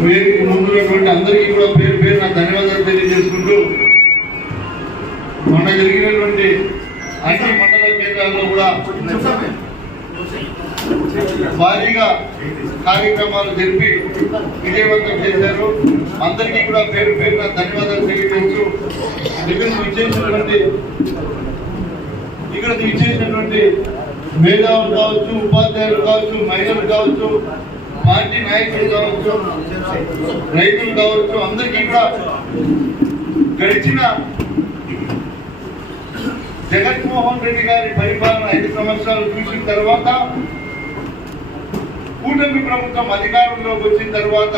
ముందున్నటువంటి అందరికీ కూడా పేరు పేరున ధన్యవాదాలు తెలియజేసుకుంటూ మొన్న జరిగినటువంటి అన్ని మండల కేంద్రాల్లో కూడా భారీగా కార్యక్రమాలు జరిపి విజయవంతం చేశారు. అందరికీ కూడా పేరు పేరున ధన్యవాదాలు తెలియజేస్తూ ఇక్కడ ఇచ్చేసినటువంటి మేధావులు కావచ్చు, ఉపాధ్యాయులు కావచ్చు, మహిళలు కావచ్చు, పార్టీ నాయకులు కావచ్చు, రైతులు కావచ్చు, అందరికీ కూడా గడిచిన జగన్మోహన్ రెడ్డి గారి పరిపాలన 5 సంవత్సరాలు చూసిన తర్వాత, కూటమి ప్రభుత్వం అధికారంలోకి వచ్చిన తర్వాత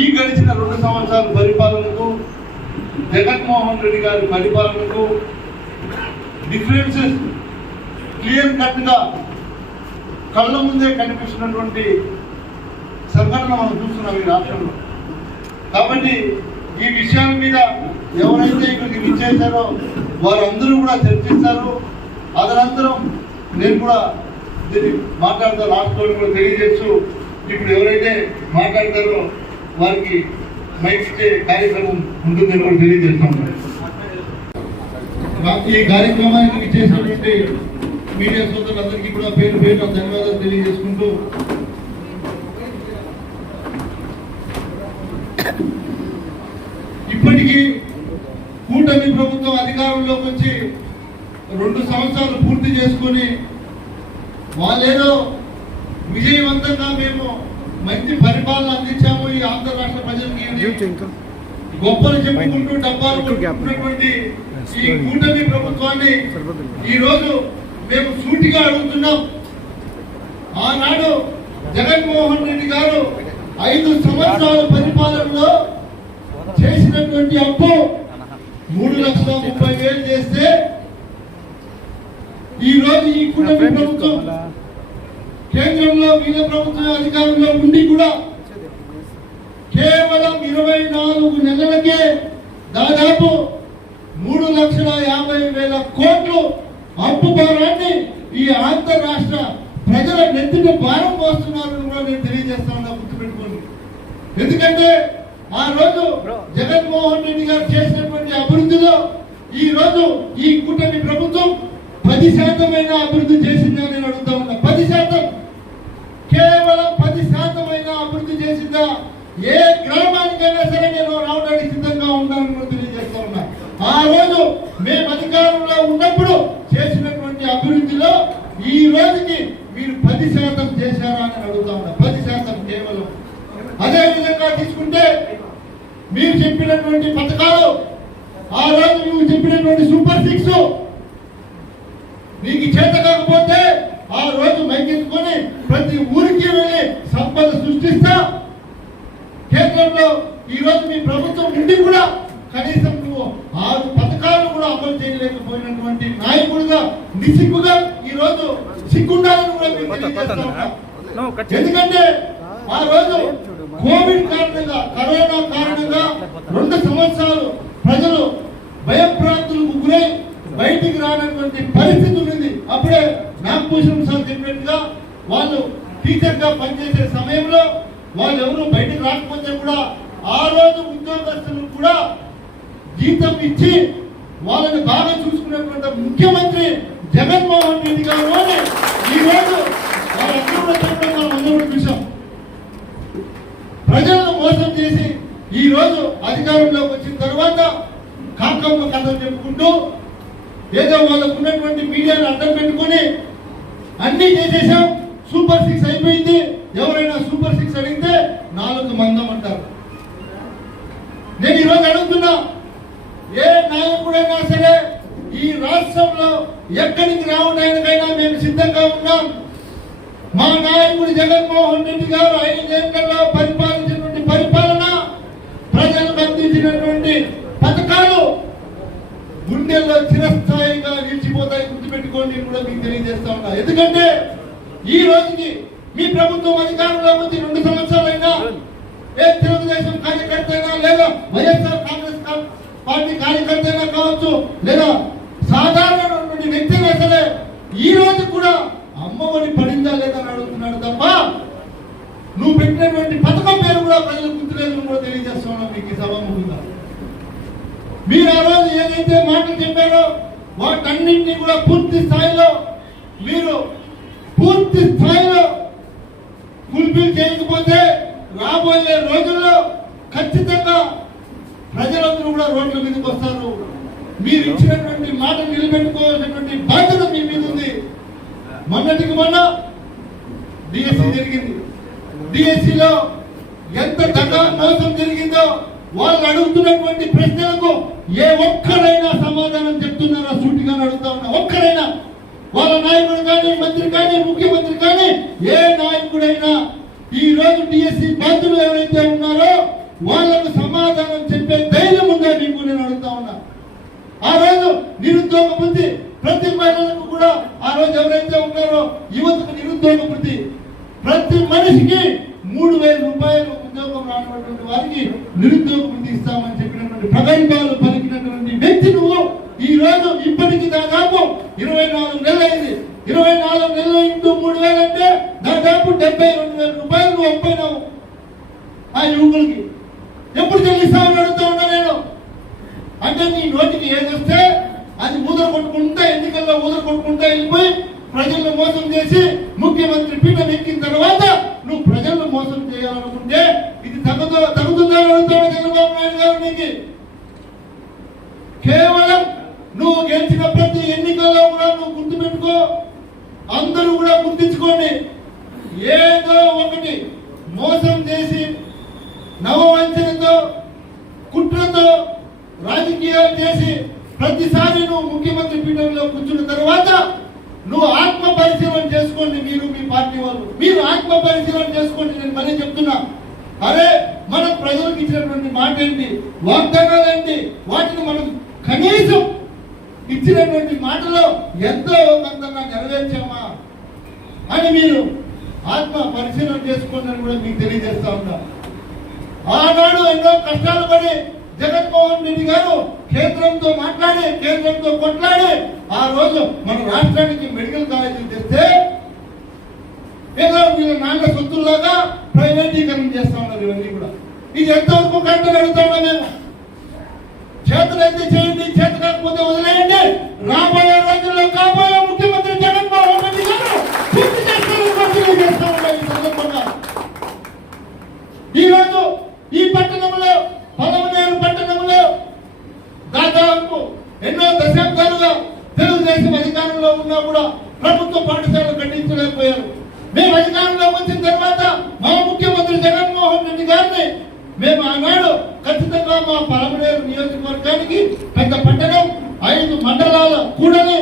ఈ గడిచిన 2 సంవత్సరాల పరిపాలనకు జగన్మోహన్ రెడ్డి గారి పరిపాలనకు డిఫరెన్సెస్ క్లియర్ కట్ గా కళ్ళ ముందే కనిపిస్తున్నటువంటి సంఘటన మనం చూస్తున్నాం ఈ రాష్ట్రంలో. కాబట్టి ఈ విషయాల మీద ఎవరైతే ఇక్కడికి విచ్చేశారో వారందరూ కూడా చర్చిస్తారు. అదనంతరం నేను కూడా దీన్ని మాట్లాడతా రాష్ట్రంలో కూడా తెలియజేస్తూ ఇప్పుడు ఎవరైతే మాట్లాడతారో వారికి మైక్ ఇచ్చే కార్యక్రమం ఉంటుందని కూడా తెలియజేస్తాం. ఈ కార్యక్రమానికి విచ్చేసినటువంటి మీడియా సోదరులందరికీ కూడా పేరు పేరున ధన్యవాదాలు తెలియజేసుకుంటూ ఇప్పటికీ కూటమి ప్రభుత్వం అధికారంలోకి వచ్చి 2 సంవత్సరాలు పూర్తి చేసుకొని వాళ్ళేదో విజయవంతంగా మేము మంచి పరిపాలన అందించాము ఈ ఆంధ్ర రాష్ట్ర ప్రజలకి గొప్పలు చెప్పుకుంటూ డబ్బాలు కొట్టుకున్నటువంటి ఈ కూటమి ప్రభుత్వాన్ని ఈ రోజు మేము సూటిగా అడుగుతున్నాం. ఆనాడు జగన్మోహన్ రెడ్డి గారు 5 సంవత్సరాల పరిపాలనలో చేసినటువంటి అప్పు 3,30,000 చేస్తే ఈ రోజు ఈ కూటమి ప్రభుత్వం కేంద్రంలో వీళ్ళ ప్రభుత్వం అధికారంలో ఉండి కూడా కేవలం 24 నెలలకే దాదాపు 3,50,000 కోట్లు అప్పు భారాన్ని ఈ ఆంధ్ర రాష్ట్ర ప్రజల నెత్తిన భారం పోస్తున్నారని కూడా నేను తెలియజేస్తా ఉన్నా, గుర్తుపెట్టుకోండి. ఎందుకంటే ఆ రోజు జగన్మోహన్ రెడ్డి గారు చేసినటువంటి అభివృద్ధిలో ఈ రోజు ఈ కూటమి ప్రభుత్వం 10% అభివృద్ధి చేసిందని నేను అడుగుతా ఉన్నా. 10%, కేవలం 10% అభివృద్ధి చేసిందా? ఏ గ్రామానికైనా సరే నేను రావడానికి సిద్ధంగా ఉన్నానని కూడా తెలియజేస్తా ఉన్నా. ఆ రోజు మేము అధికారంలో ఉన్నప్పుడు చేసినటువంటి అభివృద్ధిలో ఈ రోజుకి మీరు 10% చేశారా అని అడుగుతా ఉన్నా. 10% కేవలం. అదే విధంగా తీసుకుంటే మీరు చెప్పినటువంటి పథకాలు, ఆ రోజు నువ్వు చెప్పినటువంటి సూపర్ 6 నీకు చేత కాకపోతే ఆ రోజు మైకెత్తుకొని ప్రతి ఊరికి వెళ్ళి సంపద సృష్టిస్తా. కేంద్రంలో ఈ రోజు మీ ప్రభుత్వం ఉండి కూడా కనీసం నువ్వు 6 పథకాలు కూడా అమలు చేయలేకపోయినటువంటి నాయకుడుగా నిసిగ్గుగా ఈ రోజు సిగ్గుండాలని కూడా ఎందుకంటే ఆ రోజు కోవిడ్ కారణంగా, కరోనా కారణంగా 2 సంవత్సరాలు ప్రజలు భయభ్రాంతులకు గురై బయటికి రానటువంటి పరిస్థితి ఉంది. అప్పుడే నాగభూషణ్ సార్ చెప్పినట్టుగా వాళ్ళు టీచర్ గా పనిచేసే సమయంలో వాళ్ళు ఎవరు బయటకు రాకపోతే కూడా ఆ రోజు ఉద్యోగస్తులకు కూడా జీతం ఇచ్చి వాళ్ళని బాగా చూసుకున్నటువంటి ముఖ్యమంత్రి జగన్మోహన్ రెడ్డి గారు అని ఈ రోజు వాళ్ళందరూ మనం చూసాం. ప్రజలను మోసం చేసి ఈ రోజు అధికారంలోకి వచ్చిన తర్వాత కాకమ్మ కథలు చెప్పుకుంటూ ఏదో వాళ్ళకు ఉన్నటువంటి మీడియాను అడ్డం పెట్టుకుని అన్ని చేసేసాం, సూపర్ 6 అయిపోయింది. ఎవరైనా సూపర్ 6 అడిగితే 4 మందం అంటారు. నేను ఈరోజు అడుగుతున్నా, ఏ నాయకుడైనా సరే ఈ రాష్ట్రంలో ఎక్కడికి రావడానికైనా మేము సిద్ధంగా ఉన్నాం. మా నాయకుడు జగన్మోహన్ రెడ్డి గారు 5 ఏళ్లలో పరిపాలించినటువంటి పరిపాలన, ప్రజలకు అందించినటువంటి పథకాలు గుండెల్లో చిరస్థాయిగా నిలిచిపోతాయి. గుర్తుపెట్టుకోండి కూడా మీకు తెలియజేస్తా ఉన్నా. ఎందుకంటే ఈ రోజుకి మీ ప్రభుత్వం అధికారంలో వచ్చి 2 సంవత్సరాలైనా ఏ తెలుగుదేశం కార్యకర్త అయినా లేదా వైఎస్ఆర్ కాంగ్రెస్ పార్టీ కార్యకర్త అయినా కావచ్చు లేదా సాధారణమైనటువంటి వ్యక్తి అయినా సరే ఈ రోజు కూడా అమ్మఒడి పడిందా లేదా అని అడుగుతున్నాడు తప్ప నువ్వు పెట్టినటువంటి పథకం పేరు కూడా ప్రజలకు గుర్తులేదని కూడా తెలియజేస్తున్నాం మీకు ఈ సభాముఖంగా. మీరు ఆ రోజు ఏదైతే మాటలు చెప్పారో వాటన్నింటినీ కూడా పూర్తి స్థాయిలో ఫుల్ఫిల్ చేయకపోతే రాబోయే రోజుల్లో ఖచ్చితంగా ప్రజలందరూ కూడా రోడ్ల మీదకి వస్తారు. మీరు ఇచ్చినటువంటి మాట నిలబెట్టుకోవాల్సినటువంటి బాధ్యత మీ మీద ఉంది. మొన్నటికి మొన్న డిఎస్సి జరిగింది. డిఎస్సిలో ఎంత దగా మోసం జరిగిందో వాళ్ళు అడుగుతున్నటువంటి ప్రశ్నలకు ఏ ఒక్కరైనా సమాధానం చెప్తున్నారా సూటిగా అడుగుతా ఉన్నా. ఒక్కరైనా వాళ్ళ నాయకుడు కానీ మంత్రి కానీ ముఖ్యమంత్రి కానీ ఏ నాయకుడైనా ఈ రోజు డిఎస్సి బాధ్యులు ఎవరైతే ఉన్నారో వాళ్ళకు సమాధానం చెప్పే ధైర్యం ఉందా మీకు నేను అడుగుతా ఉన్నా. ఆ రోజు నిరుద్యోగ వృత్తి ప్రతి మహిళలకు కూడా ఆ రోజు ఎవరైతే ఉన్నారో యువతకు నిరుద్యోగ వృత్తి ప్రతి మనిషికి 3,000 రూపాయలు ఉద్యోగం రానటువంటి వారికి నిరుద్యోగ వృత్తి ఇస్తామని చెప్పినటువంటి ప్రగల్భాలు పలికినటువంటి వ్యక్తి నువ్వు ఈ రోజు ఇప్పటికి దాదాపు 24 నెలలు అయింది. 24 నెలలు ఇంటూ 3,000 అంటే దాదాపు 72,000 రూపాయలు నువ్వు అప్పైనావు ఆ యువకులకి. ఎప్పుడు చెల్లిస్తామని అడుగుతా ఉన్నా నేను. అంటే నీ నోటికి ఏదొస్తే అది ఊదర కొట్టుకుంటా ఎన్నికల్లో ఊదర కొట్టుకుంటా వెళ్ళిపోయి ప్రజలను మోసం చేసి ముఖ్యమంత్రి పీఠం ఎక్కిన తర్వాత నువ్వు ప్రజలను మోసం చేయాలనుకుంటే ఇది తగ్గుతుందని అడుగుతాడు చంద్రబాబు నాయుడు గారు. నీకు కేవలం నువ్వు గెలిచిన ప్రతి ఎన్నికల్లో కూడా నువ్వు గుర్తుపెట్టుకో, అందరూ కూడా గుర్తించుకోండి. ఏదో ఒకటి మోసం చేసి నవవంచనతో కుట్రతో రాజకీయాలు చేసి ప్రతిసారి నువ్వు ముఖ్యమంత్రి పీఠంలో కూర్చున్న తర్వాత నువ్వు ఆత్మ పరిశీలన చేసుకోండి. మీరు మీ పార్టీ వాళ్ళు మీరు ఆత్మ పరిశీలన చేసుకోండి. నేను మళ్ళీ చెప్తున్నా, అరే మనం ప్రజలకు ఇచ్చినటువంటి మాట ఏంటి, వాగ్దానాలు ఏంటి, వాటిని మనం కనీసం ఇచ్చినటువంటి మాటలో ఎంతో కొంతగా నెరవేర్చామా అని మీరు ఆత్మ పరిశీలన చేసుకోండి అని కూడా మీకు తెలియజేస్తా ఉన్నా. ఆనాడు ఎన్నో కష్టాలు పడి జగన్మోహన్ రెడ్డి గారు కేంద్రంతో మాట్లాడి కేంద్రంతో కొట్లాడి ఆ రోజు మన రాష్ట్రానికి మెడికల్ కాలేజీలు తెస్తే ఏదో వీళ్ళ నాన్న సొత్తుల్లాగా ప్రైవేటీకరణ చేస్తా ఉన్నారు. ఇవన్నీ కూడా ఇది ఎంతవరకు కరెక్ట్ అడుగుతా ఉన్నా నేను. చేతులైతే చేయండి, చేత కాకపోతే వదిలేయండి. రాబోయే రోజుల్లో కాబోయే ముఖ్యమంత్రి జగన్మోహన్ రెడ్డి గారు పూర్తి చేస్తా ఉన్నారు. ఈ సందర్భంగా ఈ రోజు ఈ పట్టణంలో పలమనేరు పట్టణంలో దాదాపు ఎన్నో దశాబ్దాలుగా తెలుగుదేశం అధికారంలో ఉన్నా కూడా ప్రభుత్వ పాఠశాలలు కట్టించలేకపోయారు. మేము అధికారంలో వచ్చిన తర్వాత మా ముఖ్యమంత్రి జగన్మోహన్ రెడ్డి గారిని మేము ఆనాడు ఖచ్చితంగా మా పలమనేరు నియోజకవర్గానికి పెద్ద పట్టణం 5 మండలాల కూడలి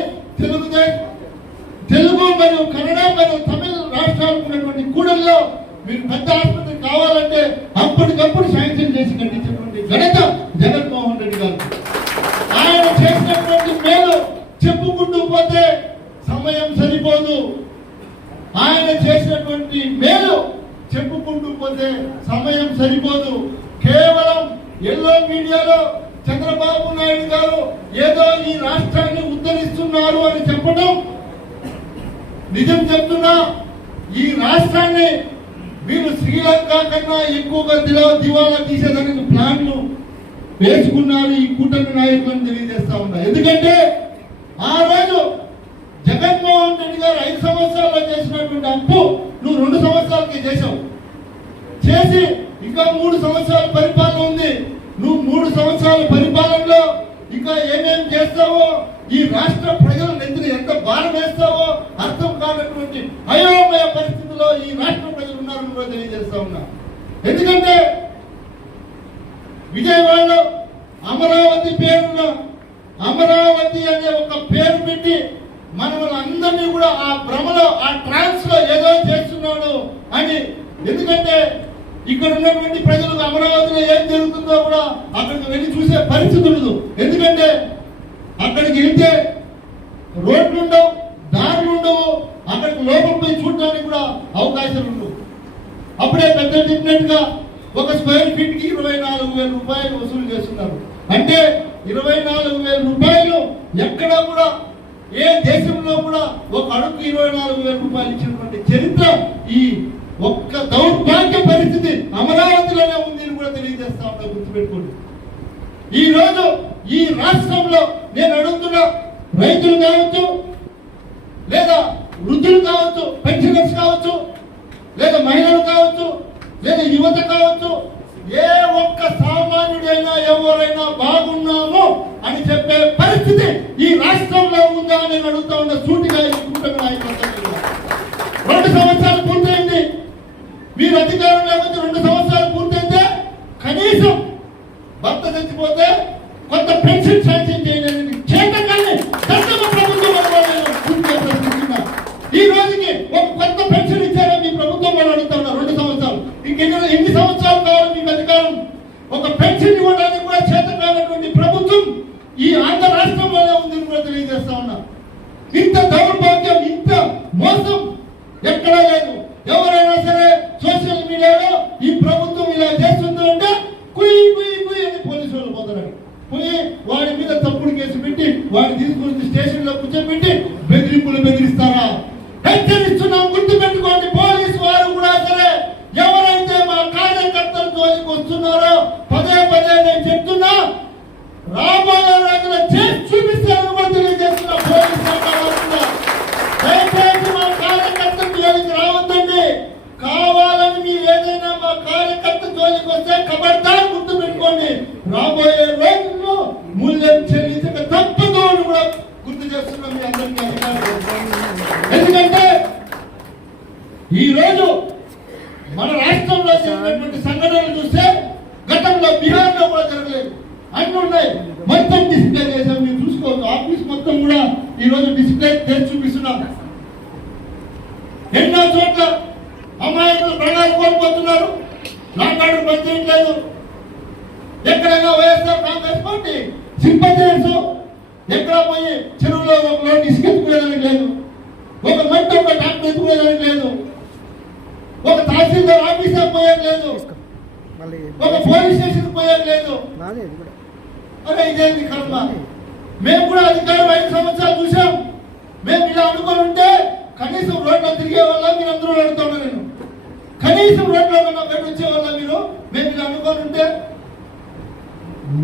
తెలుగు మరియు కన్నడ మరియు తమిళ రాష్ట్రాలకు ఉన్నటువంటి కూడల్లో మీరు పెద్ద ఆసుపత్రి కావాలంటే అప్పటికప్పుడు శాంక్షన్ చేసి కట్టించినటువంటి ఘనత జగన్మోహన్ రెడ్డి గారు. ఆయన చేసినటువంటి మేలు చెప్పుకుంటూ పోతే సమయం సరిపోదు. ఆయన చేసినటువంటి మేలు చెప్పుకుంటూ పోతే సమయం సరిపోదు. కేవలం ఎల్లో మీడియాలో చంద్రబాబు నాయుడు గారు ఏదో ఈ రాష్ట్రాన్ని ఉద్ధరిస్తున్నారు అని చెప్పడం నిజం చెప్తున్నా, ఈ రాష్ట్రాన్ని మీరు శ్రీలంక కన్నా ఎక్కువగా దివాలా తీసేదానికి ప్లాన్లు వేసుకున్నారు ఈ కూటమి నాయకులను తెలియజేస్తా ఉన్నా. ఎందుకంటే ఆ రోజు జగన్మోహన్ రెడ్డి గారు 5 సంవత్సరాల్లో చేసినటువంటి అప్పు నువ్వు 2 సంవత్సరాలకి చేసావు. చేసి ఇంకా 3 సంవత్సరాల పరిపాలన ఉంది. నువ్వు 3 సంవత్సరాల పరిపాలనలో ఇంకా ఏమేమి చేస్తావో ఈ రాష్ట్ర ప్రజల నెత్తిన ఎంత భారం వేస్తావో అర్థం కానటువంటి అయోమయ పరిస్థితిలో ఈ రాష్ట్ర ప్రజలు ఉన్నారని కూడా తెలియజేస్తా ఉన్నా. ఎందుకంటే విజయవాడలో అమరావతి పేరున్న అమరావతి అనే ఒక పేరు పెట్టి మనల్ని అందరినీ కూడా ఆ భ్రమలో ఆ ట్రాన్స్ లో ఏదో చేస్తున్నాడు అని. ఎందుకంటే ఇక్కడ ఉన్నటువంటి ప్రజలకు అమరావతిలో ఏం జరుగుతుందో కూడా అక్కడికి వెళ్ళి చూసే పరిస్థితి ఉండదు. ఎందుకంటే అక్కడికి వెళ్తే రోడ్లు ఉండవు, దారులు ఉండవు, అక్కడికి లోపల పోయి చూడడానికి కూడా అవకాశాలు ఉండవు. అప్పుడే పెద్ద చెప్పినట్టుగా ఒక స్క్వేర్ ఫీట్ కి 24,000 రూపాయలు వసూలు చేస్తున్నారు. అంటే 24,000 రూపాయలు ఎక్కడా కూడా ఏ దేశంలో కూడా ఒక అడుగు 24,000 రూపాయలు ఇచ్చినటువంటి చరిత్ర ఈ ఒక్క దౌర్భాగ్య పరిస్థితి అమరావతిలోనే ఉంది అని కూడా తెలియజేస్తా ఉన్నా, గుర్తుపెట్టుకోండి. ఈ రోజు ఈ రాష్ట్రంలో నేను అడుగుతున్నా, రైతులు కావచ్చు, లేదా వృద్ధులు కావచ్చు, పెన్షనర్స్ కావచ్చు, లేదా మహిళలు కావచ్చు, లేదా యువత కావచ్చు, ఏ ఒక్క సామాన్యుడైనా ఎవరైనా బాగున్నాము అని చెప్పే పరిస్థితి ఈ రాష్ట్రంలో ఉందా అని అడుగుతా ఉన్న సూటిగా ఈ కూటమి నాయకులు. 2 సంవత్సరాలు పూర్తయింది, మీరు అధికారంలోకి వచ్చి 2 సంవత్సరాలు పూర్తయితే కనీసం భర్త చచ్చిపోతే కొత్త పెన్షన్ శాంక్షన్ చేయలేని చేతకాన్ని ప్రభుత్వం ఈ రోజుకి ఒక కొత్త పెన్షన్ ఇచ్చారని మీ ప్రభుత్వం వాళ్ళు అడుగుతా ఉన్నారు. 2 సంవత్సరాలు ఎన్ని సంవత్సరాలు కావాలి మీకు అధికారం? ఒక పెన్షన్ ఇవ్వడానికి కూడా చేత కానటువంటి ప్రభుత్వం ఈ ఆంధ్ర రాష్ట్రంలోనే ఉందని కూడా తెలియజేస్తా ఉన్నా. ఇంత దౌర్భాగ్యం, ఇంత మోసం ఎక్కడా లేదు. ఎవరైనా సరే సోషల్ మీడియాలో ఈ ప్రభుత్వం ఇలా చేస్తుంది అంటే కుయ్యి కుయ్యి కుయ్యి అని పోలీసు వాళ్ళు పోతారు. పోయి వాడి మీద తప్పుడు కేసు పెట్టి వాడిని తీసుకుని స్టేషన్ లో కూర్చోబెట్టి బెదిరిస్తారా? హెచ్చరిస్తున్నాం, గుర్తు పెట్టుకోండి. పోలీసు వారు కూడా సరే ఎవరైతే మా కార్యకర్తల జోలికి వస్తున్నారో పదే పదే నేను చెప్తున్నా, రాబోయే రోజుల్లో చేసి చూపిస్తారని కూడా తెలియజేస్తున్నా. పోలీసు శాఖ దయచేసి మా కార్యకర్తల జోలికి రావద్దండి. కావాలని మీరు ఏదైనా మా కార్యకర్త జోలికి వస్తే ఖబర్దార్ గుర్తు పెట్టుకోండి, రాబోయే రోజుల్లో మూల్యం చెల్లించక తప్పదు అని కూడా గుర్తు చేస్తున్నాం మీ అందరికీ అధికారులు. ఎందుకంటే ఈ రోజు మన రాష్ట్రంలో జరిగినటువంటి సంఘటనలు చూస్తే గతంలో బీహార్ లో కూడా జరగలేదు, అన్ని ఉన్నాయి. మొత్తం డిస్ప్లే చేసాం, మీరు చూసుకోవచ్చు. ఆఫీస్ మొత్తం కూడా ఈ రోజు డిస్ప్లే చేసి చూపిస్తున్నాం. ఎన్నో చోట్ల అమాయకులు ప్రాణాలు కోల్పోతున్నారు, నాటాడు పనిచేయట్లేదు. ఎక్కడైనా వైఎస్ఆర్ కాంగ్రెస్ పార్టీ సింపథైజర్స్ ఎక్కడ పోయి చెరువులో ఒక లోటు ఇసుక ఎత్తుకునేదానికి లేదు, ఒక మట్టి ఒక డాక్టర్ ఎత్తుకునేదానికి లేదు, ఒక తహసీల్దార్ ఆఫీసర్ పోయేది లేదు, ఒక పోలీస్ స్టేషన్ పోయేది లేదు. అరే ఇదేంటి కర్మ? మేము కూడా అధికారం 5 సంవత్సరాలు చూసాం. మేము ఇలా అనుకుని ఉంటే కనీసం రోడ్లో తిరిగే వల్ల మీరు అందరూ అడుగుతున్నా, నేను కనీసం రోడ్లో బయట వచ్చే వల్ల మీరు మేము ఇలా అనుకుని ఉంటే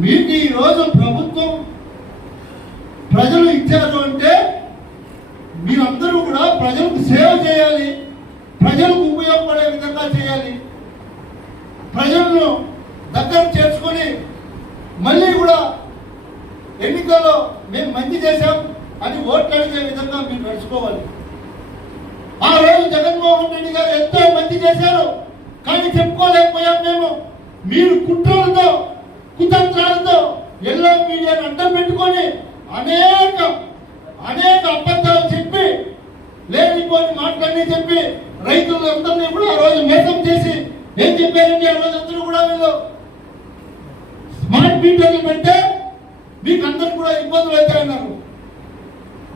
మీకు ఈ రోజు ప్రభుత్వం ప్రజలు ఇచ్చారు అంటే మీరందరూ కూడా ప్రజలకు సేవ చేయాలి, ప్రజలకు ఉపయోగపడే విధంగా చేయాలి, ప్రజలను దగ్గర చేర్చుకొని మళ్ళీ కూడా ఎన్నికల్లో మేము మంచి చేశాం అని ఓట్లు అడిగే విధంగా మీరు నడుచుకోవాలి. ఆ రోజు జగన్మోహన్ రెడ్డి గారు ఎంతో మంచి చేశారు, కానీ చెప్పుకోలేకపోయాం మేము. మీరు కుట్రలతో కుతంత్రాలతో ఎల్లో మీడియాను అడ్డం పెట్టుకొని అనేక అబద్ధాలు చెప్పి లేనిపోని మాటలన్నీ చెప్పి రైతులందరినీ కూడా ఆ రోజు మోసం చేసి ఏం చెప్పారంటే ఆ రోజు అందరూ కూడా వీళ్ళు స్మార్ట్ మీటర్లు పెడితే మీకు అందరూ కూడా ఇబ్బందులు అవుతాయన్నారు.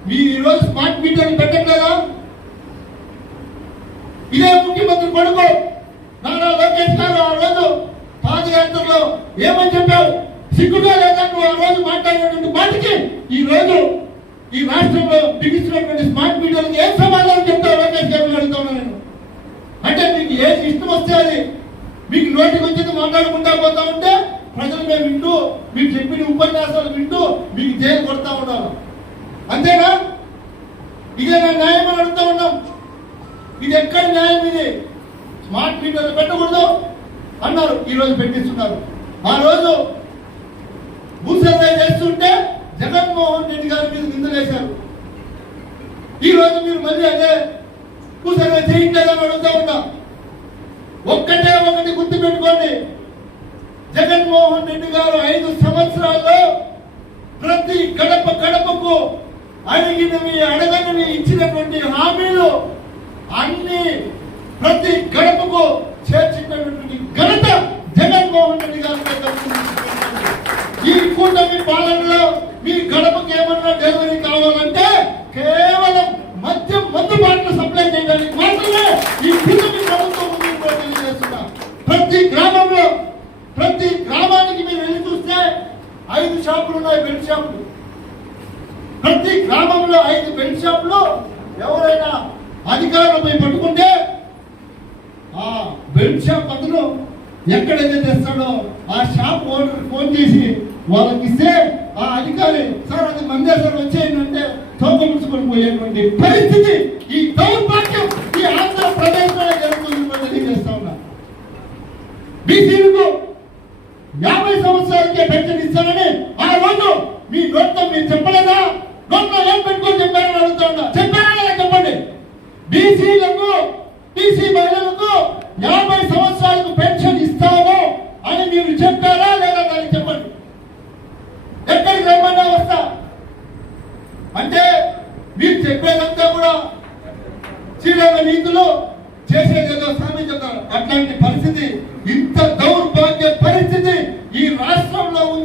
మీరు ఈరోజు స్మార్ట్ మీటర్లు పెట్టట్లేదా? ఇదే ముఖ్యమంత్రి కొడుకు నారా లోకేష్ గారు ఆ రోజు పాదయాత్రలో ఏమని చెప్పావు? సిగ్గుగా లేదా నువ్వు ఆ రోజు మాట్లాడినటువంటి మాటకి ఈ రోజు ఈ రాష్ట్రంలో బిగిస్తున్నటువంటి స్మార్ట్ మీటర్లకు ఏం సమాధానం చెప్తావు లోకేష్ గారు అడుగుతున్నా నేను. అంటే మీకు ఏది ఇష్టం వస్తే అది మీకు నోటికి వచ్చేది మాట్లాడుకుంటా పోతా ఉంటే ప్రజలు మేము వింటూ మీకు చెప్పిన ఉపన్యాసాలు వింటూ మీకు జైలు కొడతా ఉన్నారు. అంతేనా? ఇదే నా న్యాయం అని అడుగుతా ఉన్నాం. ఇది ఎక్కడ న్యాయం? ఇది స్మార్ట్ మీటర్లు పెట్టకూడదు అన్నారు, ఈ రోజు పెట్టిస్తున్నారు. ఆ రోజు భూ సర్వే చేస్తుంటే జగన్మోహన్ రెడ్డి గారి మీద నిందలేశారు. ఈ రోజు మీరు మళ్ళీ అదే భూ సర్వే చేయట్లేదని అడుగుతా ఉన్నా. ఒక్కటే ఒకటి గుర్తు పెట్టుకోండి, జగన్మోహన్ రెడ్డి గారు 5 సంవత్సరాల్లో ప్రతి గడపకు అడిగినవి అడగనివి ఇచ్చినటువంటి హామీలు అన్ని ప్రతి గడపకు చేర్చినటువంటి ఘనత జగన్మోహన్ రెడ్డి గారు. ఈ కూటమి పాలనలో మీ గడపకి ఏమన్నా డెలివరీ కావాలంటే కేవలం మందు బాటలు సప్లై చేయడానికి మాత్రమే ఈ కూటమి ప్రభుత్వం ముందుకు తెలియజేస్తున్నా. ప్రతి గ్రామంలో ప్రతి గ్రామానికి మీరు వెళ్ళి చూస్తే 5 షాపులు ఉన్నాయి, బెల్ట్ షాపులు. ప్రతి గ్రామంలో 5 బెల్ట్ షాపులు ఎవరైనా అధికారులపై పట్టుకుంటే ఆ బెల్ట్ షాప్ అతను ఎక్కడైతే తెస్తాడో ఆ షాప్ ఓనర్ ఫోన్ చేసి వాళ్ళకి ఇస్తే ఆ అధికారి సార్ అది మందే సార్ వచ్చేయండి తోకముసుకొని పోయేటువంటి పరిస్థితి ఈ దౌర్భాగ్యం ఈ ఆంధ్రప్రదేశ్ లో జరుగుతుందని తెలియజేస్తా ఉన్నా. బీసీలకు 50 సంవత్సరాలకే పెన్షన్ ఇస్తానని ఆ రోజు మీ నోట్లో మీరు చెప్పలేదా? నోట్లో ఏం పెట్టుకొని చెప్పారని అడుగుతా ఉన్నా. చెప్పారా లేదా చెప్పండి. బీసీలకు బీసీ మహిళలకు 50 సంవత్సరాలకు పెన్షన్ ఇస్తాము అని మీరు చెప్పారా లేదా దాన్ని చెప్పండి. ఎక్కడికి రమ్మన్నా వస్తా అంటే మీరు చెప్పేదంతా కూడా శ్రీరంగ నీతులు చేసేదేదో స్వామి చెప్తారు. అట్లాంటి పరిస్థితి, ఇంత దౌర్భాగ్య పరిస్థితి ఈ రాష్ట్రంలో ఉంది.